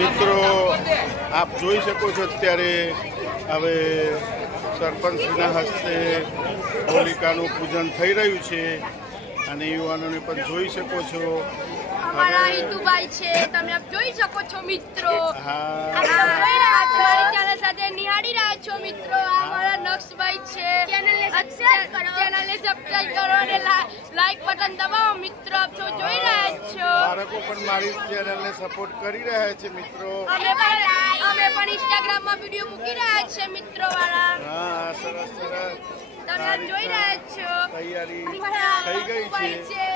મિત્રો આપ જોઈ શકો છો અત્યારે હવે સરપંચના હસ્તે હોલિકાનું પૂજન થઈ રહ્યું છે અને યુવાનોને પણ જોઈ શકો છો. અમારા હિતુભાઈ છે તમે આપ જોઈ શકો છો મિત્રો. હા. જોઈ રહ્યા છો મારી ચેનલ સાથે નિહાળી રહ્યા છો મિત્રો. આ છે. ચેનલને સબસ્ક્રાઇબ કરો. ચેનલને સબસ્ક્રાઇબ કરો અને લાઈક બટન દબાવો મિત્રો. આપ સૌ જોઈ રહ્યા છો. બાળકો પણ મારી ચેનલને સપોર્ટ કરી રહ્યા છે મિત્રો. અમે પણ અમે પણ ઇન્સ્ટાગ્રામમાં વીડિયો મૂકી રહ્યા છે મિત્રો વાળા હા સરસ સરસ. તમે જોઈ રહ્યા છો. તૈયારી થઈ ગઈ છે. છે.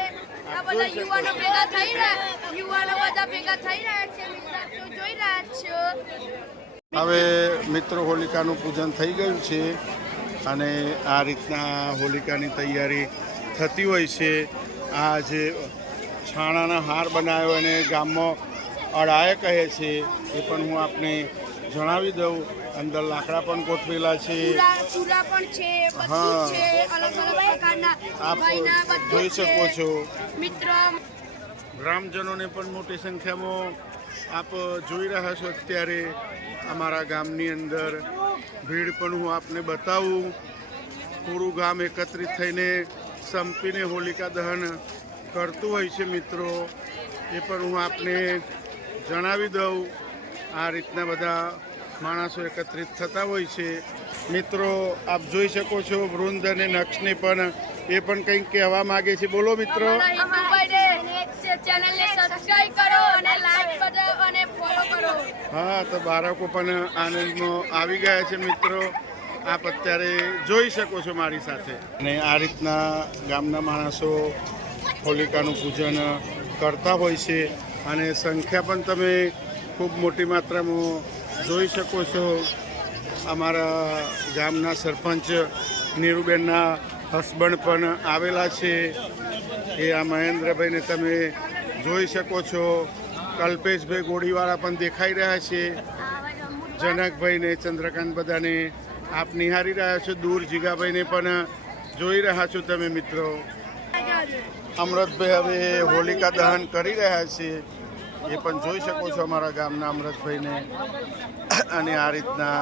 આ બધા યુવાનો ભેગા થઈ રહ્યા યુવાનો બધા ભેગા થઈ રહ્યા છે મિત્રો. આપ જોઈ રહ્યા છો. હવે મિત્રો હોલિકાનું પૂજન થઈ ગયું છે. અને આ રીતના હોલિકાની તૈયારી થતી હોય છે. આ જે છાણાના હાર બનાવ્યો અને ગામમાં અડાય કહે છે એ પણ હું આપને જણાવી દઉં. અંદર લાકડા પણ ગોઠવેલા છે. આપ જોઈ શકો છો. મિત્રો ગ્રામજનોને પણ મોટી સંખ્યામાં આપ જોઈ રહ્યા છો અત્યારે અમારા ગામની અંદર. ભીડ પણ હું આપને બતાવું. પૂરું ગામ એકત્રિત થઈને સંપીને હોલિકા દહન કરતું હોય છે મિત્રો. એ પણ હું આપને જણાવી દઉં. આ રીતના બધા માણસો એકત્રિત થતા હોય છે. મિત્રો, આપ જોઈ શકો છો વૃંદ અને નક્ષને પણ એ પણ કંઈક કહેવા માગે છે. બોલો, મિત્રો. ચેનલને સબસ્ક્રાઇબ કરો અને લાઈક બટન અને ફોલો કરો હા, તો બાળકો પણ આનંદમાં આવી ગયા છે મિત્રો. આપ અત્યારે જોઈ શકો છો મારી સાથે. અને આ રીતના ગામના માણસો હોલિકાનું પૂજન કરતા હોય છે અને સંખ્યા પણ તમે ખૂબ મોટી માત્રામાં જોઈ શકો છો. અમારા ગામના સરપંચ નીરુબેનના હસબન્ડ પણ આવેલા છે. એ આ મહેન્દ્રભાઈને તમે જોઈ શકો છો. કલ્પેશભાઈ ગોળીવાળા પણ દેખાઈ રહ્યા છે. જનકભાઈને, ચંદ્રકાંત બધાને આપ નિહાળી રહ્યા છો. દૂર જીગાભાઈને પણ જોઈ રહ્યા છો તમે મિત્રો. અમૃતભાઈ હવે હોલિકા દહન કરી રહ્યા છે. એ પણ જોઈ શકો છો અમારા ગામના અમૃતભાઈને. અને આ રીતના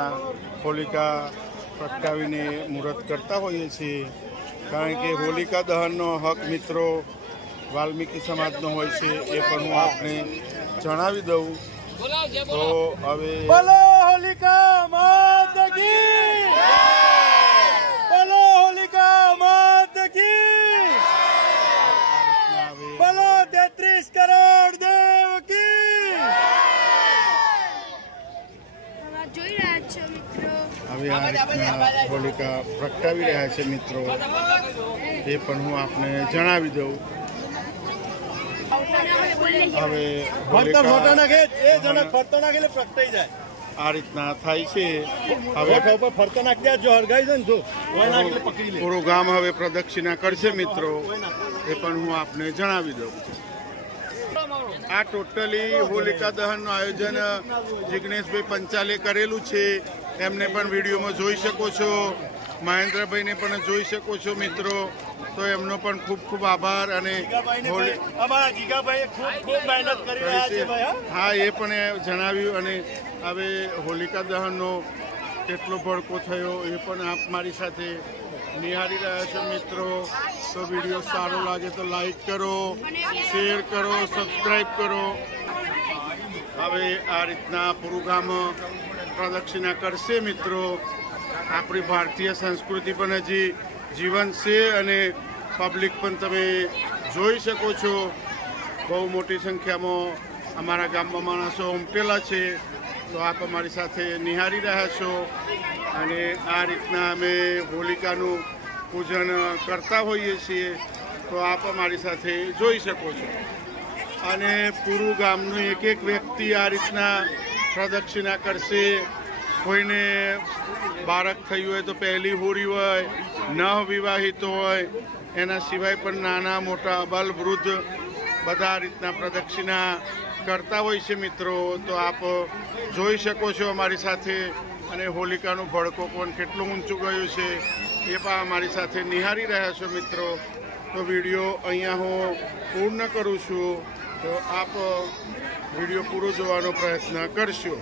હોલિકા પ્રગટાવીને મુહૂર્ત કરતા હોઈએ છીએ. કારણ કે હોલિકા દહનનો હક મિત્રો વાલ્મીકી સમાજનો હોય છે. એ પણ હું આપને જણાવી દઉં તો હવે બોલો હોલિકા માત કી બોલો હોલિકા માત કી બોલો તેત્રીસ કરોડ દેવ કી જોઈ રહ્યા છો મિત્રો. હવે આ રીતના હોલિકા પ્રગટાવી રહ્યા છે મિત્રો. એ પણ હું આપને જણાવી દઉં. જાય. આ રીતના થાય છે. હવે હવે પૂરું ગામ હવે પ્રદક્ષિણા કરશે મિત્રો. એ પણ હું આપને જણાવી દઉં આ ટોટલી હોલિકા દહનનું આયોજન જિગ્નેશભાઈ પંચાલે કરેલું છે. એમને પણ વિડીયોમાં જોઈ શકો છો. મહેન્દ્રભાઈને પણ જોઈ શકો છો મિત્રો. તો એમનો પણ ખૂબ ખૂબ આભાર અને હા? એ પણ જણાવ્યું અને હવે હોલિકા દહનનો કેટલો ભડકો થયો એ પણ આપ મારી સાથે નિહાળી રહ્યા છો મિત્રો. તો વીડિયો સારો લાગે તો લાઈક કરો શેર કરો સબસ્ક્રાઈબ કરો. હવે આ રીતના પૂરું ગામ પ્રદક્ષિણા કરશે મિત્રો. આપણી ભારતીય સંસ્કૃતિ પણ હજી જીવંત છે અને પબ્લિક પણ તમે જોઈ શકો છો. બહુ મોટી સંખ્યામાં અમારા ગામમાં માણસો ઉમટેલા છે. તો આપ અમારી સાથે નિહાળી રહ્યા છો. અને આ રીતના અમે હોલિકાનું પૂજન કરતા હોઈએ છીએ. તો આપ અમારી સાથે જોઈ શકો છો. અને પૂરું ગામનું એક એક વ્યક્તિ આ રીતના પ્રદક્ષિણા કરશે. કોઈને બાળક થયું હોય તો પહેલી હોળી હોય ન વિવાહિત હોય, એના સિવાય પણ નાના મોટા અબાલ વૃદ્ધ બધા રીતના પ્રદક્ષિણા કરતા હોય છે મિત્રો. તો આપ જોઈ શકો છો અમારી સાથે અને હોલિકાનું ભડકો પણ કેટલું ઊંચું ગયું છે. એ પણ અમારી સાથે નિહાળી રહ્યા છો મિત્રો. તો વીડિયો અહીંયા હું પૂર્ણ કરું છું. તો આપ વીડિયો પૂરો જોવાનો પ્રયત્ન કરશો.